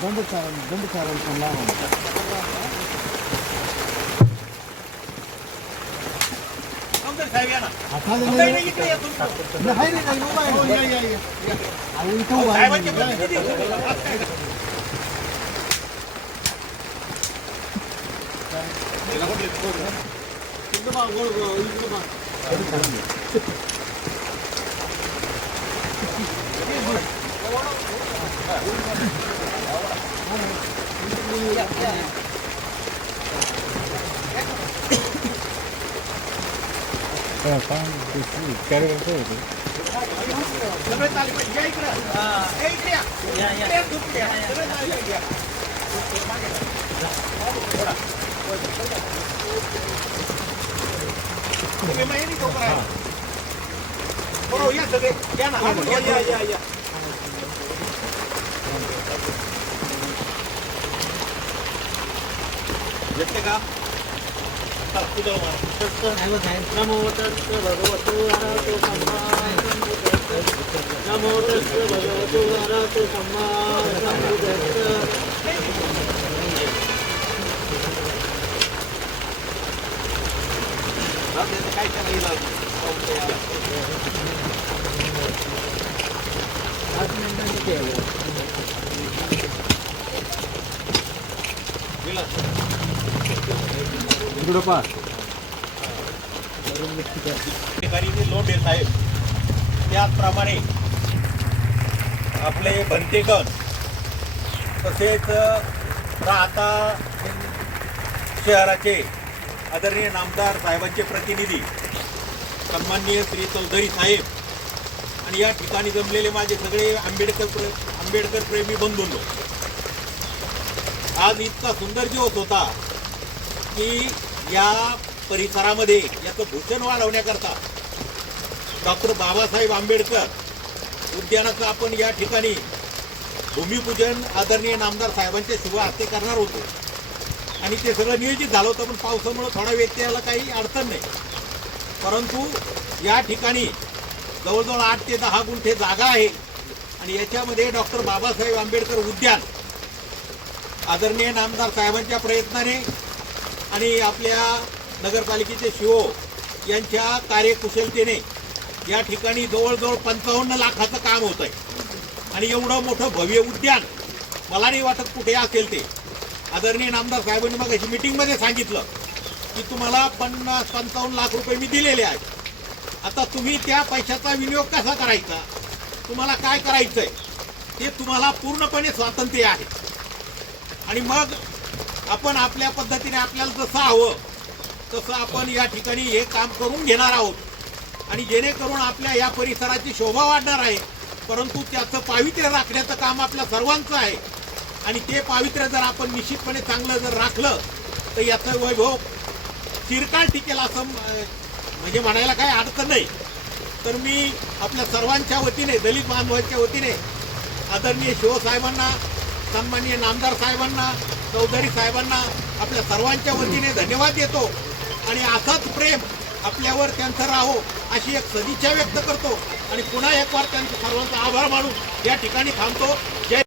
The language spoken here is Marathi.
குண்டுக்காரன் குண்டுக்காரன் Thank you. आता नाही, नाही, नाही, हाय रे, काही उभा आहे. अहो, इथं उभा आहे. नमो तस्स भगवतो काय सम्मा पहा. ठिकाणी जे साहेब त्याचप्रमाणे आपले भंतेकर तसेच राहता शहराचे आदरणीय नामदार साहेबांचे प्रतिनिधी सन्माननीय श्री चौधरी साहेब आणि या ठिकाणी जमलेले माझे सगळे आंबेडकर प्रे आंबेडकर प्रेमी बंधूंनो आज इतका सुंदर दिवस होता की या परिसरामध्ये याचं भूषण वाढवण्याकरता डॉक्टर बाबासाहेब आंबेडकर उद्यानाचं आपण या ठिकाणी भूमिपूजन आदरणीय नामदार साहेबांच्या शुभ हस्ते करणार होतो. आणि ते सगळं नियोजित झालं होतं पण पावसामुळं थोडा व्यत्ययाला काही अडचण नाही. परंतु या ठिकाणी जवळजवळ आठ ते दहा गुंठे जागा आहे. आणि याच्यामध्ये डॉक्टर बाबासाहेब आंबेडकर उद्यान आदरणीय नामदार साहेबांच्या प्रयत्नाने आणि आपल्या नगरपालिकेचे शिओ यांच्या कार्यकुशलतेने या ठिकाणी जवळजवळ पंचावन्न लाखाचं काम होत आहे. आणि एवढं मोठं भव्य उद्यान मला नाही वाटत कुठे असेल ते. आदरणीय नामदार साहेबांनी मग अशी मिटिंगमध्ये सांगितलं की तुम्हाला पन्नास पंचावन्न लाख रुपये मी दिलेले आहेत. आता तुम्ही त्या पैशाचा विनियोग कसा करायचा? तुम्हाला काय करायचं आहे ते तुम्हाला पूर्णपणे स्वातंत्र्य आहे. आणि मग आपण आपल्या पद्धतीने आपल्याला जसं हवं तसं आपण या ठिकाणी हे काम करून घेणार आहोत. आणि जेणेकरून आपल्या या परिसराची शोभा वाढणार आहे परंतु त्याचं पावित्र्य राखण्याचं काम आपल्या सर्वांचं आहे. आणि ते पावित्र्य जर आपण निश्चितपणे चांगलं जर राखलं तर याचं वैभव चिरकाळ टिकेल असं म्हणजे म्हणायला काही अडचण नाही. तर मी आपल्या सर्वांच्या वतीने दलित बांधवांच्या वतीने आदरणीय शिवसाहेबांना सन्माननीय नामदार साहेबांना चौधरी साहेबांना आपल्या सर्वांच्या वतीने धन्यवाद देतो. आणि असंच प्रेम आपल्यावर त्यांचं राहो अशी एक सदिच्छा व्यक्त करतो. आणि पुन्हा एक वार त्यांचं सर्वांचा आभार मानून या ठिकाणी थांबतो. जय